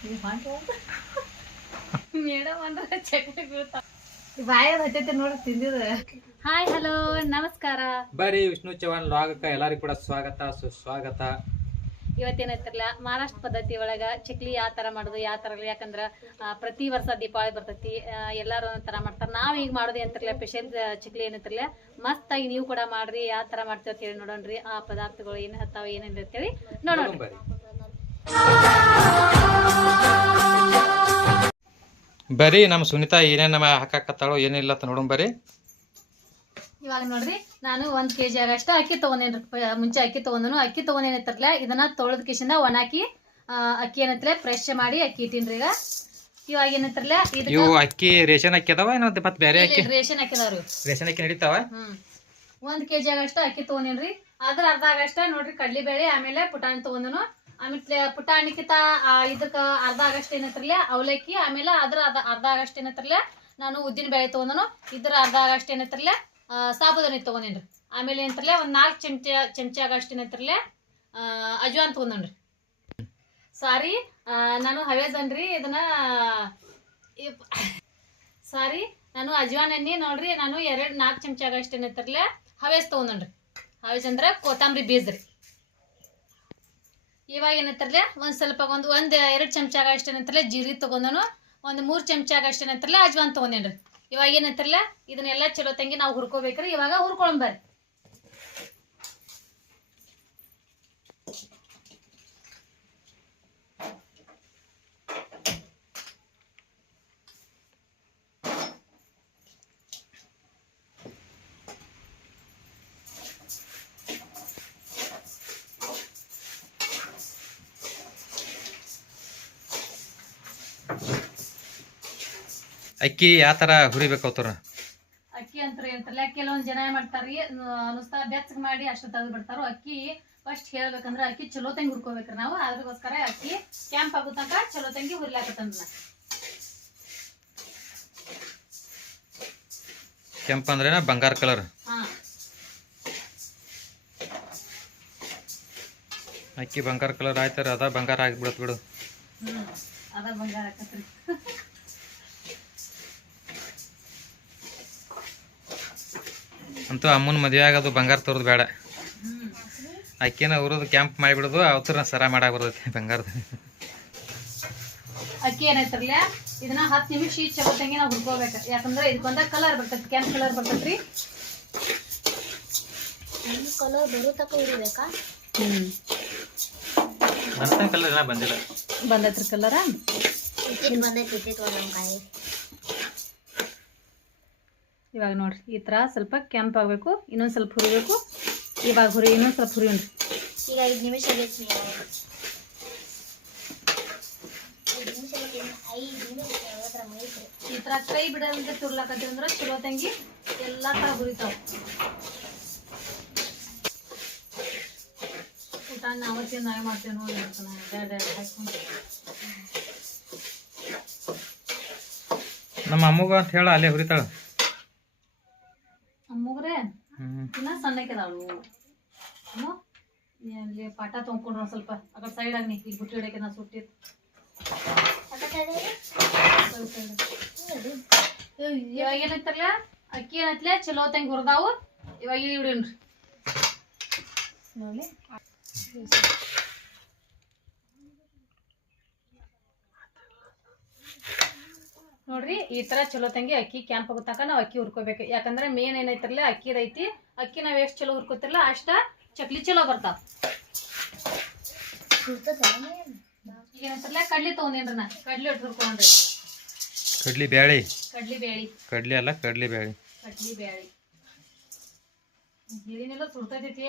Madam ಅಂದ್ರೆ ಚಕ್ಲಿ ಬೀಳ್ತಾವ ಬಾಯ ಹತ್ತೈತೆ ನೋಡಿ ತಿಂದಿದ. ಹಾಯ್ ಹಲೋ ನಮಸ್ಕಾರ. ಬರೀ ವಿಷ್ಣು ಚವಾನ್ ಲಾಗಕ್ಕ ಎಲ್ಲರಿಗೂ ಕೂಡ ಸ್ವಾಗತ ಸುಸ್ವಾಗತ. ಇವತ್ತೇನೈತಿರಲ್ಲ ಮಹಾರಾಷ್ಟ್ರ ಪದ್ಧತಿ ಒಳಗ ಚಕ್ಲಿ ಯಾವ ತರ ಮಾಡುದು ಯಾವ ತರ ಯಾಕಂದ್ರ ಪ್ರತಿ ವರ್ಷ ದೀಪಾವಳಿ ಬರ್ತೈತಿ ಎಲ್ಲಾರು ಒಂದ್ ತರ ಮಾಡ್ತಾರ. ನಾವ್ ಈಗ ಮಾಡೋದು ಅಂತಿರ್ಲ ಸ್ಪೆಷಲ್ ಚಕ್ಲಿ ಏನಂತಿರ್ಲ ಮಸ್ತ್ ಆಗಿ ನೀವು ಕೂಡ ಮಾಡ್ರಿ ಯಾವ ತರ ಮಾಡ್ತೀವಿ ಅಂತ ಹೇಳಿ ನೋಡೋಣ್ರಿ. ಆ ಪದಾರ್ಥಗಳು ಏನ್ ಹತ್ತಾವ ಏನೇನ್ ಅಂತೇಳಿ ನೋಡೋಣ ಬರೀ ನಮ್ಮ ಸುನಿತಾ ಏನೇನ್ ನಮ್ಮ ಹಾಕಾಕತ್ತಾಳೋ ಏನಿಲ್ಲ ಅಂತ ನೋಡೋಣ ಬರೀ ಇವಾಗ ನೋಡ್ರಿ ನಾನು ಒಂದ್ ಕೆಜಿ ಆಗಷ್ಟ ಅಕ್ಕಿ ತಗೊಂಡೇನ್ರಿ. ಮುಂಚೆ ಅಕ್ಕಿ ತಗೊಂಡನು ಅಕ್ಕಿ ತಗೊಂಡೇನೈತಿರ್ಲ ಇದನ್ನ ತೊಳೆದ ಕಿಶಿಂದ ಒಣಾಕಿ ಅಕ್ಕಿ ಏನೈತಿಲ್ಲ ಫ್ರೆಶ್ ಮಾಡಿ ಅಕ್ಕಿ ಇಟ್ಟಿನ್ರಿ ಈಗ. ಇವಾಗ ಏನೈತಿರ್ಲ ಇವು ಅಕ್ಕಿ ರೇಷನ್ ಅಕ್ಕಿ ಅದಾವ ಏನೋ ಮತ್ತೆ ಬೇರೆ ಅಕ್ಕಿ? ರೇಷನ್ ಹಾಕಿದವ್ರಿ ರೇಷನ್ ಅಕ್ಕಿ ನಡೀತಾವ? ಒಂದ್ ಕೆಜಿ ಆಗಷ್ಟ ಅಕ್ಕಿ ತಗೊಂಡೇನ್ರಿ. ಅದ್ರ ಅರ್ಧ ಆಗಷ್ಟ ನೋಡ್ರಿ ಕಡ್ಲಿ ಬೇಳೆ ಆಮೇಲೆ ಪುಟಾಣಿ ತಗೊಂಡನು. ಆಮೇಲೆ ಪುಟಾಣಿಕಿತ ಇದಕ್ಕ ಅರ್ಧ ಆಗಸ್ಟ್ ಏನತ್ರಲ್ಲ ಅವಲಕ್ಕಿ, ಆಮೇಲೆ ಅದ್ರ ಅರ್ಧ ಅರ್ಧ ಆಗಸ್ಟ್ ಏನತ್ರಲ್ಲ ನಾನು ಉದ್ದಿನ ಬೇಳೆ ತಗೊಂಡನು, ಇದ್ರ ಅರ್ಧ ಆಗಸ್ಟ್ ಏನತ್ರಲ್ಲ ಸಾಬುದಾನಿ ತಗೊಂಡೇನ್ರಿ. ಆಮೇಲೆ ಏನತ್ರಲ್ಲ ಒಂದು ನಾಲ್ಕು ಚಮಚ ಚಮಚ ಆಗಷ್ಟ ಏನತ್ರಲ್ಲ ಅಜ್ವಾನ್ ತಗೊಂಡನ್ರಿ. ಸಾರಿ ನಾನು ಹವೇದನ್ರಿ ಇದನ್ನ ಸಾರಿ, ನಾನು ಅಜ್ವಾನ್ ಎಣ್ಣೆ ನೋಡ್ರಿ, ನಾನು ಎರಡ್ ನಾಲ್ಕು ಚಮಚ ಆಗಸ್ಟ್ ಏನಂತರಲೆ ಹವೇಸ್ ರೀ ಹವೇಸ್ ಅಂದ್ರೆ ಕೊತ್ತಂಬರಿ ಬೀಜ ಇವಾಗ ಏನಂತಾರಲ್ಲೇ, ಒಂದು ಸ್ವಲ್ಪ ಒಂದು ಒಂದು ಎರಡು ಚಮಚ ಆಗಷ್ಟು ಏನಂತಾರಲ್ಲ ಜೀರಿ ತೊಗೊಂಡನು, ಒಂದು ಮೂರು ಚಮಚ ಆಗಷ್ಟು ಏನೈತಿರ್ಲೆ ಅಜ್ವಾನ್ ತೊಗೊಂಡೇನ್ರಿ. ಇವಾಗ ಏನಂತಾರಲ್ಲ, ಇದನ್ನೆಲ್ಲ ಚಲೋ ತಂಗಿ ನಾವು ಹುರ್ಕೋಬೇಕ್ರಿ. ಇವಾಗ ಹುರ್ಕೊಳಂಬರ್ರಿ ಅಕ್ಕಿ ಯಾವ ಥರ ಹುರಿಬೇಕಾವ್ತಾರ ಅಕ್ಕಿ ಅಂತ ಏನಂತಾರಲ್ಲ ಕೆಲವೊಂದು ಜನ ಏನ್ ಮಾಡ್ತಾರ್ರಿ ಅನುಸ್ತಾ ಬೆಚ್ಚಗ್ ಮಾಡಿ ಅಷ್ಟು ತೆಗೆದು ಬಿಡ್ತಾರೋ ಅಕ್ಕಿ. ಫಸ್ಟ್ ಹೇಳ್ಬೇಕಂದ್ರೆ ಅಕ್ಕಿ ಚಲೋ ತಂಗಿ ಹುರ್ಕೋಬೇಕ್ರಿ ನಾವು. ಅದ್ರಗೋಸ್ಕರ ಅಕ್ಕಿ ಕ್ಯಾಂಪ್ ಆಗೋ ತನಕ ಚಲೋ ತಂಗಿ ಹುರಿಲಾಕತ್ತಂದ್ರ ಕೆಂಪ ಅಂದ್ರೆ ಬಂಗಾರ ಕಲರ್? ಅಕ್ಕಿ ಬಂಗಾರ ಕಲರ್ ಆಯ್ತಾರ ಅದ ಬಂಗಾರ ಆಗಿಬಿಡತ್ ಬಿಡು. ಅದ ಬಂಗಾರ ಅಂತೂ ಅಮ್ಮನ ಮದುವೆ ಆಗೋದು ಬಂಗಾರ ತೋರದು ಬೇಡ. ಅಕ್ಕಿನ ಉರಿದು ಕ್ಯಾಂಪ್ ಮಾಡಿಬಿಡೋದು ಅವತ್ತರ ಸರ ಮಾಡಾಕ್ ಬರ್ತೈತಿ ಬಂಗಾರದ. ಅಕ್ಕಿ ಏನೈತ್ರಲ್ಲ ಇದನ್ನ ಹತ್ತು ನಿಮಿಷ ಈ ಚಲೋ ನಾವು ಹುರ್ಕೋಬೇಕು. ಯಾಕಂದ್ರೆ ಇದಕ್ಕೊಂದ ಕಲರ್ ಬರ್ತೈತಿ ಕೆಂಪ್ ಕಲರ್ ಬರ್ತೈತ್ರಿ. ಕಲರ್ ಬರೋ ತಕ ಉರಿಬೇಕಾ ಹ್ಮ್. ಕಲರ್ ಏನ ಬಂದಿಲ್ಲ. ಬಂದೈತ್ರಿ ಕಲರ ಬಂದೈತಿ ಇವಾಗ ನೋಡ್ರಿ ಈ ಥರ ಸ್ವಲ್ಪ ಕೆಂಪ್ ಆಗ್ಬೇಕು ಇನ್ನೊಂದು ಸ್ವಲ್ಪ ಹುರಿಬೇಕು. ಇವಾಗ ಹುರಿ ಇನ್ನೊಂದು ಸ್ವಲ್ಪ ಹುರಿಯೋಣ್ರಿ. ಈಗ ಐದು ನಿಮಿಷ ಈ ಥರ ಕೈ ಬಿಡಂತ ತುರ್ಲಾಕತ್ತೀವಿ ಅಂದ್ರೆ ಚಲೋ ತಂಗಿ ಎಲ್ಲ ಥರ ಹುರಿತಾವ. ಊಟ ನಾವತ್ತೇನು ನಾವೇ ಮಾಡ್ತೇವೆ ನೋಡಿ ಹಾಕೊಂಡು ನಮ್ಮ ಅಮ್ಮಗ ಅಂತ ಹೇಳ ಅಲ್ಲೇ ಹುರಿತಾಳ. ಅಮ್ಮ ಇಲ್ಲಿ ಪಾಠ ತೊಗೊಂಡ್ರು ಸ್ವಲ್ಪ ಆ ಕಡೆ ಸೈಡ್ ಆಗ್ನಿ ಇಲ್ಲಿ ಬುಟ್ಟಿ ಹಿಡಕ್ಕೆ ನಾ ಸುಟ್ಟಿ. ಇವಾಗ ಏನೈತಲ್ಲ ಅಕ್ಕಿ ಏನತ್ಲೆ? ಚಲೋ ತಂಗಿ ಹುರಿದಾವು. ಇವಾಗ ಇಡೀನ್ರಿ ನೋಡಿ. ನೋಡ್ರಿ ಈ ತರ ಚಲೋ ತಂಗಿ ಅಕ್ಕಿ ಕ್ಯಾಂಪ್ ಆಗೋ ತನಕ ನಾವು ಅಕ್ಕಿ ಹುರ್ಕೋಬೇಕು. ಯಾಕಂದ್ರೆ ಮೇನ್ ಏನೈತಿರ್ಲಿ ಅಕ್ಕಿದೈತಿ ಅಕ್ಕಿ ನಾವ್ ಎಷ್ಟ್ ಚಲೋ ಹುರ್ಕೋತಿರ್ಲ ಅಷ್ಟ ಚಕ್ಲಿ ಚಲೋ ಬರ್ತಾವ. ಏನಂತಾರಲ್ಲ ಕಡ್ಲಿ ತಗೊಂಡೇನ್ರಿ ನಾ ಕಡ್ಲಿ ಹುರ್ಕೊಂಡ್ರಿ ಕಡ್ಲಿ ಬ್ಯಾಳಿ. ಕಡ್ಲಿ ಬೇಳಿ ಕಡ್ಲಿ ಅಲ್ಲ ಕಡ್ಲಿ ಬ್ಯಾಳಿ. ಕಡ್ಲಿ ಬ್ಯಾಳಿ. ಗಿರಿನೆಲ್ಲ ಸುಡ್ತೈತಿ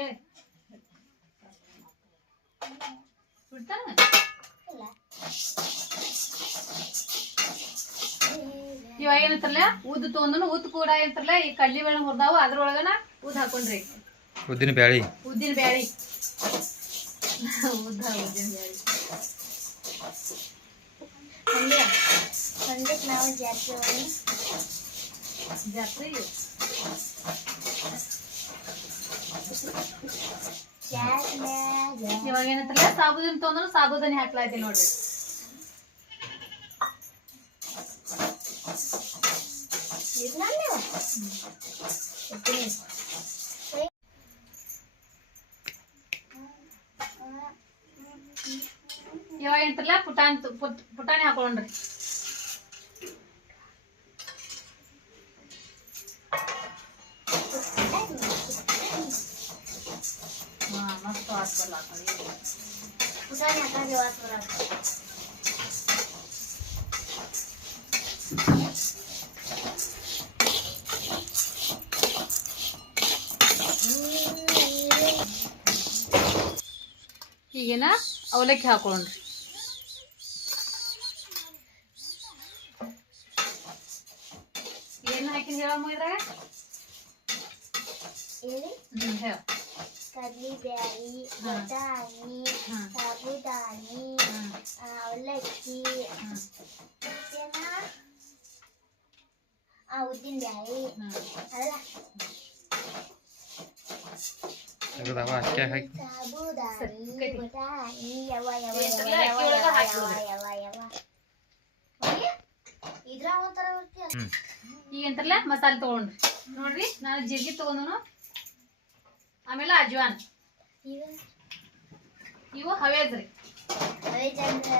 ಸುಡ್ತಾನ? ಇವಾಗ ಏನಂತಾರಲ್ಲ ಉದ್ದು ತೊಗೊಂಡು ಉದ್ದು ಕೂಡ ಏನಂತಾರಲ್ಲ ಈ ಕಡ್ಲಿ ಬೇಳೆ ಹುರಿದಾವು ಅದ್ರೊಳಗನ ಉದ್ದು ಹಾಕೊಂಡ್ರಿ. ಉದ್ದಿನ ಬ್ಯಾಳಿ. ಉದ್ದಿನ ಬ್ಯಾಳಿ. ಉದ್ದ ಉದ್ದಿನ ಬ್ಯಾಳಿ. ಸಂಜೆ ಸಂಜೆಕ್ ನಾವು ಇವಾಗ ಏನಂತಾರಲ್ಲ ಸಾಬುದಾನಿ ತೊಗೊಂಡ್ರು ಸಾಬುದಾನಿ ಹಾಕ್ಲಾಯ್ತಿ ನೋಡ್ರಿ. ಇವಾಗ ಎಂತಲ್ಲ ಪುಟಾಣಿ ತು- ಪುಟ್- ಪುಟಾಣಿ ಹಾಕೊಂಡ್ರಿ ಹಾ ಮಸ್ತ್ ವಾಸ್ ಬರ್ಲಾತದ ಈಗ. ಪುಟಾಣಿ ಹಾಕಂದ್ರೆ ವಾಸ ಈಗೇನ ಅವಲಕ್ಕಿ ಹಾಕೊಂಡ್ರಿ ಏನು ಹಾಕಿ ಹೇಳಮ್ಮ ಇದ್ರಾಗ? ಹ್ಮ್ ಹೇಳ. ಕಡ್ಲಿಬ್ಯಾಳಿ ಬಟಾಣಿ ಆ, ಅವಲಕ್ಕಿ. ಉದ್ದಿನ ಬ್ಯಾಳಿ ಅಲ್ಲ. ತೆಗ್ದವ ಅಕ್ಕಿ ಹಾಕಿ ಸಾಬುದಾನಿ ಕಟ್ಟಿ. ಬಟಾಣಿ ಯವ ಯವ ಎಲ್ಲ ಯವ ಅಕ್ಕಿ ಒಳಗ ಯವ ಹಾಕ್ಬಿಡ್ರಿ. ಯವ ಯವ ಮಮ್ಮಿ, ಇದ್ರಾಗ ಒಂಥರ ಇರ್ತೀಯ ಹ್ಮ್ ಈಗ ಎಂತರ್ಲ ಮಸಾಲೆ ತಗೊಂಡ್ರಿ ನೋಡ್ರಿ ನಾನು ಜೀರಿಗೆ ತಗೊಂಡನು ಆಮೇಲೆ ಅಜ್ವಾನ್ ಈಗ ಇವು ಹವೇದ್ ರೀ ಐದಂದ್ರ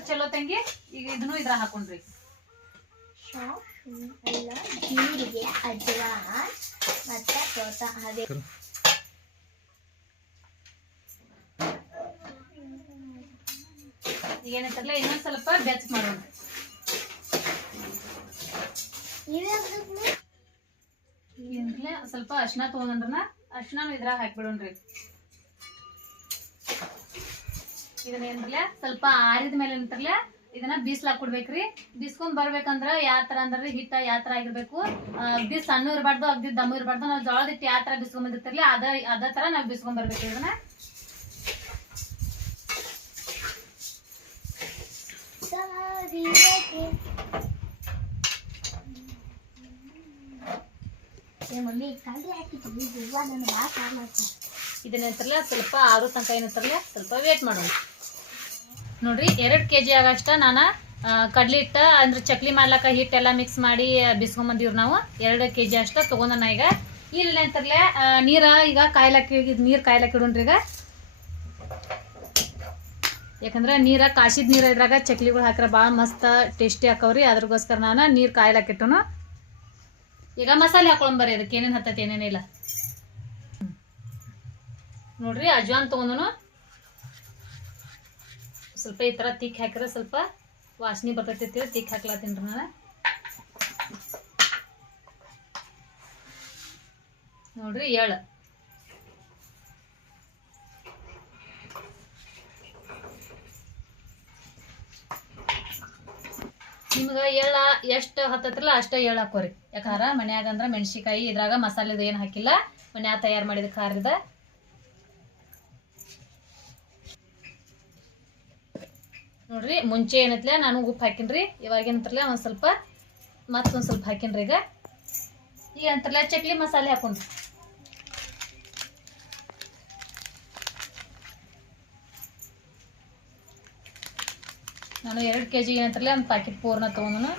ಹುರ್ದದ್ರ ಚಲೋ ತಂಗಿ ಈಗ ಇದನ್ನು ಇದ್ರ ಹಾಕೊಂಡ್ರಿ. ಎಲ್ಲ ಜೀರಿಗೆ ಅಜ್ವಾನ್ ಮತ್ತೆ ಈಗ ಏನಂತಾರಲ್ಲ ಇನ್ನೊಂದ್ ಸ್ವಲ್ಪ ಬೆಚ್ಚ ಮಾಡೋಣ. ಸ್ವಲ್ಪ ಅರ್ಶಿನ ತಗೊಂಡ್ರನ ಅರ್ಶಿನ ಇದ್ರಾಗ ಹಾಕ್ಬಿಡೋಣ್ರಿ. ಇದನ್ನ ಏನಂತಲೇ ಸ್ವಲ್ಪ ಆರಿದ ಮೇಲೆ ಏನಂತಾರಲ್ಲ ಇದನ್ನ ಬೀಸ್ಲಾಕ್ ಕೊಡ್ಬೇಕ್ರಿ. ಬಿಸ್ಕೊಂಡ್ ಬರ್ಬೇಕಂದ್ರ ಯಾವ ತರ ಅಂದ್ರ ಹಿಟ್ಟ ಯಾವ ತರ ಆಗಿರ್ಬೇಕು. ಬೀಸ್ ಅಗ್ದಿ ಸಣ್ಣ ಇರಬಾರ್ದು ಅಗ್ದಿ ದಮ್ಮ ಇರಬಾರ್ದು ನಾವು ಜೋಳದ ಹಿಟ್ಟು ಯಾವ ತರ ಬಿಸ್ಕೊಂಡ್ ಬಂದಿರ್ತಿರ್ಲಿ ಅದ ಅದ ತರ ನಾವ್ ಬಿಸ್ಕೊಂಡ್ ಬರ್ಬೇಕು ಇದನ್ನ. ಇದನ್ನ ಸ್ವಲ್ಪ ಆರು ತನಕ ಏನಂತಾರಲ್ಲ ಸ್ವಲ್ಪ ವೇಟ್ ಮಾಡೋಣ. ನೋಡ್ರಿ, ಎರಡು ಕೆ ಜಿ ಆಗಷ್ಟ ನಾನು ಕಡ್ಲಿ ಹಿಟ್ಟ, ಅಂದ್ರೆ ಚಕ್ಲಿ ಮಾಡ್ಲಕ್ಕ ಹಿಟ್ಟೆಲ್ಲ ಮಿಕ್ಸ್ ಮಾಡಿ ಬಿಸ್ಕೊಂಬಂದಿವ್ರಿ ನಾವು. ಎರಡು ಕೆ ಜಿ ಅಷ್ಟ ತೊಗೊಂಡ ಈಗ. ಇಲ್ಲ ಅಂತರ್ಲೆ ನೀರ ಈಗ ಕಾಯ್ಲಕ್ಕೆ ನೀರು ಕಾಯ್ಲಕ್ಕೆ ಇಡೋಣ್ರಿ ಈಗ. ಯಾಕಂದ್ರೆ ನೀರ ಕಾಸಿದ ನೀರು ಇದ್ರಾಗ ಚಕ್ಲಿಗಳು ಹಾಕ್ರೆ ಭಾಳ ಮಸ್ತ್ ಟೇಸ್ಟಿ ಹಾಕವ್ರಿ ಅದ್ರಗೋಸ್ಕರ ನಾನು ನೀರು ಕಾಯ್ಲಾಕಿಟ್ಟನು ಈಗ ಮಸಾಲೆ ಹಾಕೊಂಬರ್ರಿ ಅದಕ್ಕೆ ಏನೇನು ಹತ್ತೈತಿ ಏನೇನಿಲ್ಲ ನೋಡ್ರಿ, ಅಜ್ವಾನ್ ತಗೊಂಡನು. ಸ್ವಲ್ಪ ಈ ಥರ ತಿಕ್ ಹಾಕಿದ್ರೆ ಸ್ವಲ್ಪ ವಾಸನೆ ಬರ್ತೈತಿ ತಿಕ್ ಹಾಕ್ಲತ್ತೀನಿ ನಾನು. ನೋಡ್ರಿ, ಏಳು. ನಿಮ್ಗೆ ಎಳ್ಳ ಎಷ್ಟು ಹತ್ತತ್ರಲ್ಲ, ಅಷ್ಟೇ ಎಳ್ಳು ಹಾಕೋರಿ. ಯಾಕಂದ್ರೆ ಮನ್ಯಾಗ ಅಂದ್ರೆ ಮೆಣಸಿಕಾಯಿ ಇದ್ರಾಗ ಮಸಾಲೆದು ಏನು ಹಾಕಿಲ್ಲ. ಮನ್ಯಾಗ ತಯಾರು ಮಾಡಿದ ಖಾರದ ನೋಡ್ರಿ, ಮುಂಚೆ ಏನತ್ಲೆ, ನಾನು ಉಪ್ಪು ಹಾಕಿನ್ರಿ, ಇವಾಗ ಏನಂತರ್ಲೆ ಒಂದು ಸ್ವಲ್ಪ, ಮತ್ತೊಂದು ಸ್ವಲ್ಪ ಹಾಕಿನ್ರಿ ಈಗ. ಈಗ ಅಂತರ್ಲೆ ಚಕ್ಲಿ ಮಸಾಲೆ ಹಾಕೊಂಡ್ರಿ. ನಾನು ಎರಡು ಕೆ ಜಿ ಏನಂತರ್ಲೆ ಒಂದು ಪ್ಯಾಕೆಟ್ ಪೂರ್ಣ ತೊಗೊಂಡು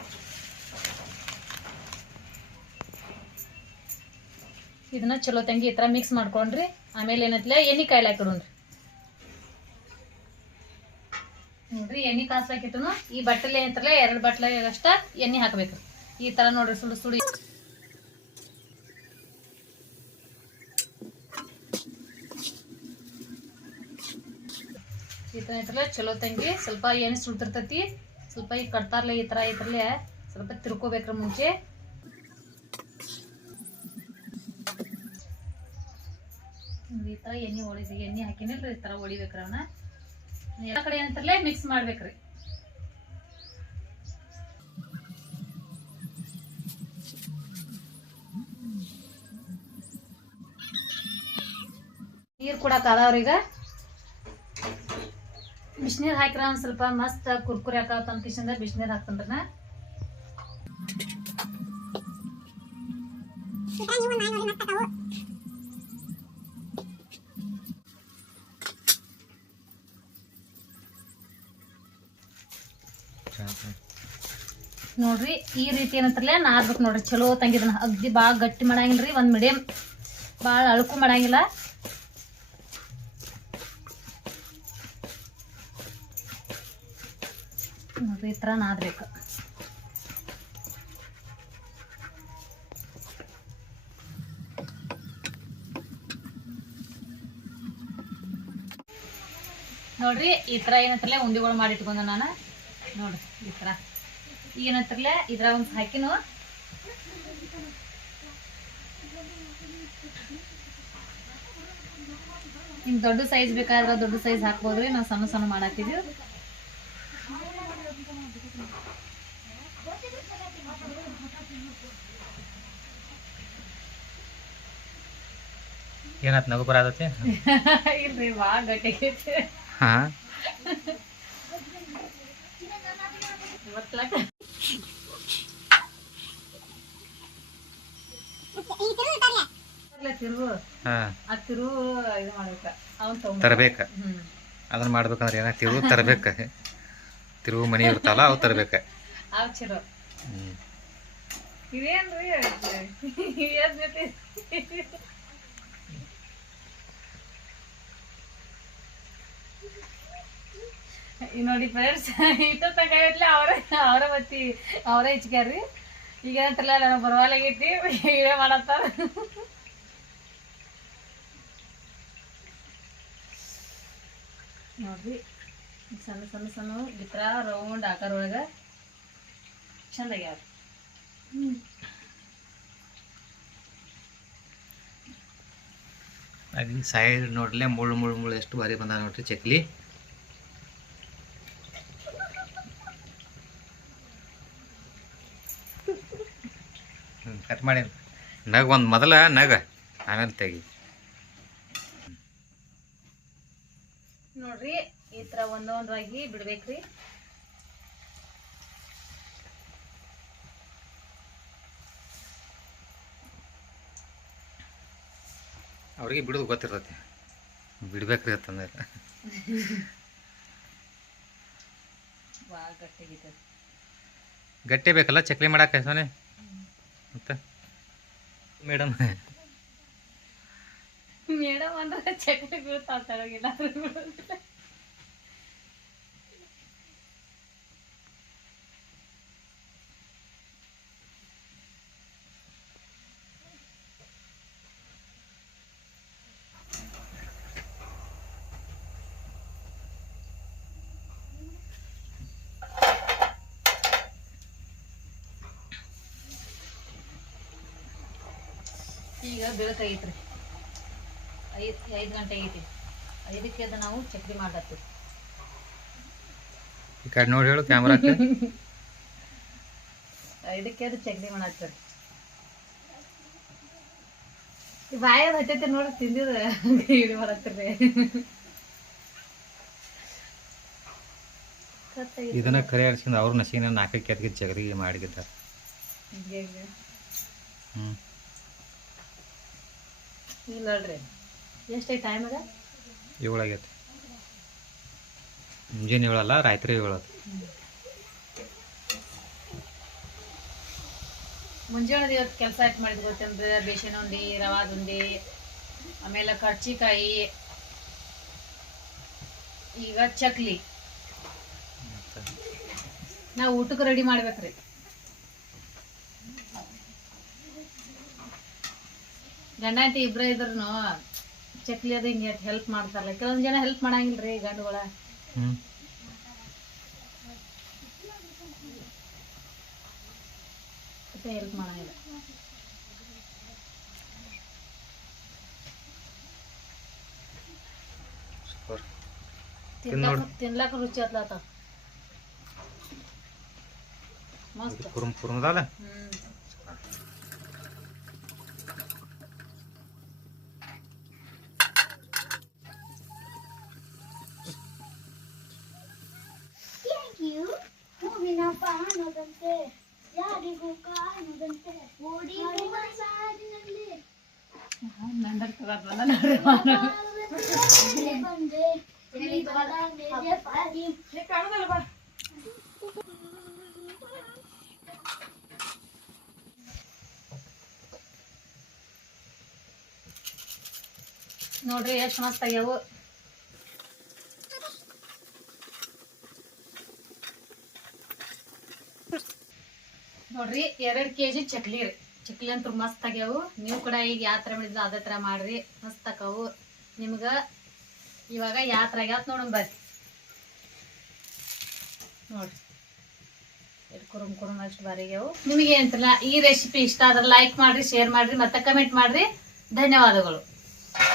ಇದನ್ನ ಚಲೋ ತಂಗಿ ಈ ಥರ ಮಿಕ್ಸ್ ಮಾಡ್ಕೊಂಡ್ರಿ. ಆಮೇಲೆ ಏನತ್ಲೆ, ಎಣ್ಣೆ ಕಾಯಿಲೆ ಹಾಕಿಡೋಣ್ರಿ ನೋಡ್ರಿ, ಎಣ್ಣೆ ಕಾಸ್ಲಾಕಿಟ್ಟು ಈ ಬಟ್ಟಲೆ ಏನಂತಾರಲ್ಲ ಎರಡು ಬಟ್ಲೆ ಅಷ್ಟ ಎಣ್ಣೆ ಹಾಕಬೇಕು. ಈ ತರ ನೋಡ್ರಿ ಸುಡು ಸುಡಿ ಈ ತರ ಐತ್ರಲ್ಲ ಚಲೋ ತಂಗಿ, ಸ್ವಲ್ಪ ಎಣ್ಣೆ ಸುಡ್ತಿರ್ತೈತಿ. ಸ್ವಲ್ಪ ಈಗ ಕಟ್ತಾರಲ್ಲ ಈ ತರ ಐತ್ರಲ್ಲೇ ಸ್ವಲ್ಪ ತಿರ್ಕೋಬೇಕ್ರಿ ಮುಂಚೆ. ಈ ತರ ಎಣ್ಣೆ ಹೊಡಿದಿ ಎಣ್ಣೆ ಹಾಕಿನಿಲ್ರಿ, ಈ ತರ ಹೊಡಿಬೇಕ್ರಿ ಅವನ್ನ ಎಲ್ಲ ಕಡೆ ಅಂತಲೇ ಮಿಕ್ಸ್ ಮಾಡ್ಬೇಕ್ರಿ. ನೀರು ಕೊಡಕ್ ಅದಾವ್ರೀಗ ಬಿಸಿನೀರು ಹಾಕಿರ ಒಂದ್ ಸ್ವಲ್ಪ ಮಸ್ತ್ ಕುರ್ಕುರಿ ಹಾಕತ್ತ ಅಂತ ಕಿಶನ್ದ ಬಿಸಿನೀರು ಹಾಕ್ತನ್ರಿ ಈ ರೀತಿ ಏನಂತಾರಲ್ಲ ನಾರ್ಬೇಕು ನೋಡ್ರಿ. ಚಲೋ ತಂಗಿದನ ಅಗ್ದಿ ಭಾಳ ಗಟ್ಟಿ ಮಾಡಂಗಿಲ್ರಿ, ಒಂದು ಮೀಡಿಯಂ. ಭಾಳ ಅಳುಕು ಮಾಡಂಗಿಲ್ಲ. ನೋಡ್ರಿ, ಈ ಥರ ನಾದ್ಬೇಕು. ನೋಡ್ರಿ, ಈ ಥರ ಏನಂತಾರಲ್ಲ, ಉಂಡಿಗಳು ಮಾಡಿ ಇಟ್ಕೊಂಡ ನಾನು. ನೋಡ್ರಿ, ಈ ಥರ ಏನಂತಾರಲ್ಲ ಇದ್ರ ಒಂದು ಹಾಕಿನು? ನಿಮ್ ದೊಡ್ಡ ಸೈಜ್ ಬೇಕಾದ್ರೆ ದೊಡ್ಡ ಸೈಜ್ ಹಾಕ್ಬೋದ್ರಿ ನಾವು ಸಣ್ಣ ಸಣ್ಣ ಮಾಡಾಕ್ತಿದ್ವಿ. ಏನಾಯ್ತು ನಗು ಬರತೈತಿ ಇಲ್ರಿ ಬಾ ಗಟ್ಟಿ ಆಗೈತಿ. ಹಾ. ಇವತ್ತಲಕ ತಿರುವು ಹಾ ಆ ತಿರುವು ಇದು ಮಾಡ್ಬೇಕ ಅವ್ನ್ ತಗೊಂಡ್ ತರಬೇಕ? ಅದನ್ನ ಮಾಡ್ಬೇಕಂದ್ರೆ ಏನ ತಿರು ತರಬೇಕ. ತಿರುವು ಮನಿ ಇರ್ತಾವಲ್ಲ ಅವು ತರಬೇಕ. ನೋಡಿ ಫ್ರೆಂಡ್ಸ್ ಇಟ್ಟು ತಗೈತ್ಲೆ ಅವ್ರ ಅವರ ಬತ್ತಿ ಅವರೇ ರೀ ಈಗ ಅಂತಲ್ಲ ನನಗೆ ಬರವಾಲಾಗೈತಿ ಇದೇ ಮಾಡತ್ತಾರ. ನೋಡ್ರಿ. ಸಣ್ಣ ಸಣ್ಣ ಸಣ್ಣ ಬಿತ್ತರ ರೌಂಡ್ ಆಕಾರ ಒಳಗೆ ಚಂದ ಆಗ್ಯಾವ ಅಲ್ಲಿ ಸೈಡ್ ನೋಡ್ಲೆ ಮುಳ್ಳು ಮುಳ್ಳು ಮುಳ್ಳು ಎಷ್ಟು ಬಾರಿ ಬಂದ ನೋಡ್ರಿ ಚಕ್ಲಿ. ಕಟ್ ಮಾಡಿ. ನಗ ಒಂದು ಮೊದಲ ನಗ ಆಮೇಲೆ ತೆಗಿ. ನೋಡ್ರಿ ಈ ತರ ಒಂದೊಂದಾಗಿ ಬಿಡ್ಬೇಕ್ರಿ. ಅವ್ರಿಗೆ ಬಿಡೋದು ಗೊತ್ತಿರ್ತೈತಿ. ಬಿಡ್ಬೇಕ್ರಿ ಅಂತಂದ್ರೆ. ಗಟ್ಟಿ ಬೇಕಲ್ಲ ಚಕ್ಲಿ ಮಾಡಕ್ಕೆ ಸೋನೆ? ಮತ್ತೆ? ಮೇಡಮ್. ಮೇಡಮ್ ಅಂದ್ರೆ ಚಕ್ಲಿ ಬೀಳ್ತಾವ ತಳಗಿಲ್ಲ ಈಗ ಬೆಳಕಾಗೈತ್ರಿ. ಐದು ಐದು ಗಂಟೆ ಐತಿ. ಐದಕ್ಕೆ ಅದು ನಾವು ಚಕ್ರಿ ಮಾಡ್ಲತ್ತೀವಿ. ಈ ಕಡೆ ನೋಡಿ ಹೇಳು ಕ್ಯಾಮ್ರಾ ಐದಕ್ಕೆ ಅದು ಚಕ್ರಿ ಮಾಡ್ತಾರೆ ಈ ಬಾಯ ಹತ್ತೈತೆ ನೋಡಿ ತಿಂದಿದ ಇದು ಮಾಡತ್ತೀರಿ ಇದನ್ನ ಕರೆ ಆಡ್ಸ್ಕೊಂಡು ಅವ್ರ ನಸಿನ ನಾಲ್ಕಕ್ಕೆ ಅದಕ್ಕೆ ಜಗರಿ ಮಾಡಿಗಿದ್ದಾರೆ ಹ್ಞೂ ಇಲ್ಲ ನೋಡ್ರಿ ಎಷ್ಟೈತಿ ಟೈಮಾಗ ಏಳಾಗೈತಿ. ಮುಂಜಾನೆ ಏಳಲ್ಲ ರಾತ್ರಿ ಏಳತ್ತು ಮುಂಜಾನೆ ಇವತ್ತು ಕೆಲಸ ಆಯ್ತು ಮಾಡಿದ್ ಗೊತ್ತಂದ್ರೆ ಬೇಸನ್ ಉಂಡಿ ರವಾದ ಉಂಡಿ ಆಮೇಲೆ ಕರ್ಚಿಕಾಯಿ ಈಗ ಚಕ್ಲಿ. ನಾವು ಊಟಕ್ಕೆ ರೆಡಿ ಮಾಡ್ಬೇಕ್ರಿ. ಗಂಡ ಇಬ್ಬರೇ ಇಬ್ರ ಇದ್ರು ಚಕ್ಲಿ ಅದು ಹಿಂಗೆ ಹೆಲ್ಪ್ ಮಾಡ್ತಾರಲ್ಲ. ಕೆಲವೊಂದು ಜನ ಹೆಲ್ಪ್ ಮಾಡಂಗಿಲ್ರಿ ಗಂಡುಗಳ ಹ್ಞೂ ಹೆಲ್ಪ್ ಮಾಡಂಗಿಲ್ಲ. ಸೂಪರ್. ತಿನ್ಲಾಕ ತಿನ್ಲಾಕ ರುಚಿ ಹತ್ಲಾತ ಮಸ್ತ್. ಕುರುಮ್ मेहनत करा बना ना रे ನೋಡ್ರಿ, ಎರಡ್ ಕೆಜಿ ಚಕ್ಲಿ ರೀ. ಚಕ್ಲಿ ಅಂತೂ ಮಸ್ತ್ ಆಗ್ಯಾವು. ನೀವು ಕೂಡ ಈಗ ಯಾವ ಥರ ಮಾಡಿದ್ರು, ಅದೇ ಥರ ಮಾಡ್ರಿ. ಮಸ್ತ್ ಆಕವು ನಿಮ್ಗೆ ಇವಾಗ ಯಾವ ಥರ ಆಗ್ಯಾವ ನೋಡೋಣ ಬರ್ರಿ. ನೋಡ್ರಿ. ಎರಡು ಕುರುಮ್ ಕುರುಮ್ ಅಷ್ಟು ಬಾರಿಗ್ಯಾವು ನಿಮಗೆ ಅಂತಲ್ಲ ಈ ರೆಸಿಪಿ ಇಷ್ಟ ಆದ್ರೆ ಲೈಕ್ ಮಾಡ್ರಿ ಶೇರ್ ಮಾಡ್ರಿ, ಮತ್ತೆ ಕಮೆಂಟ್ ಮಾಡ್ರಿ. ಧನ್ಯವಾದಗಳು.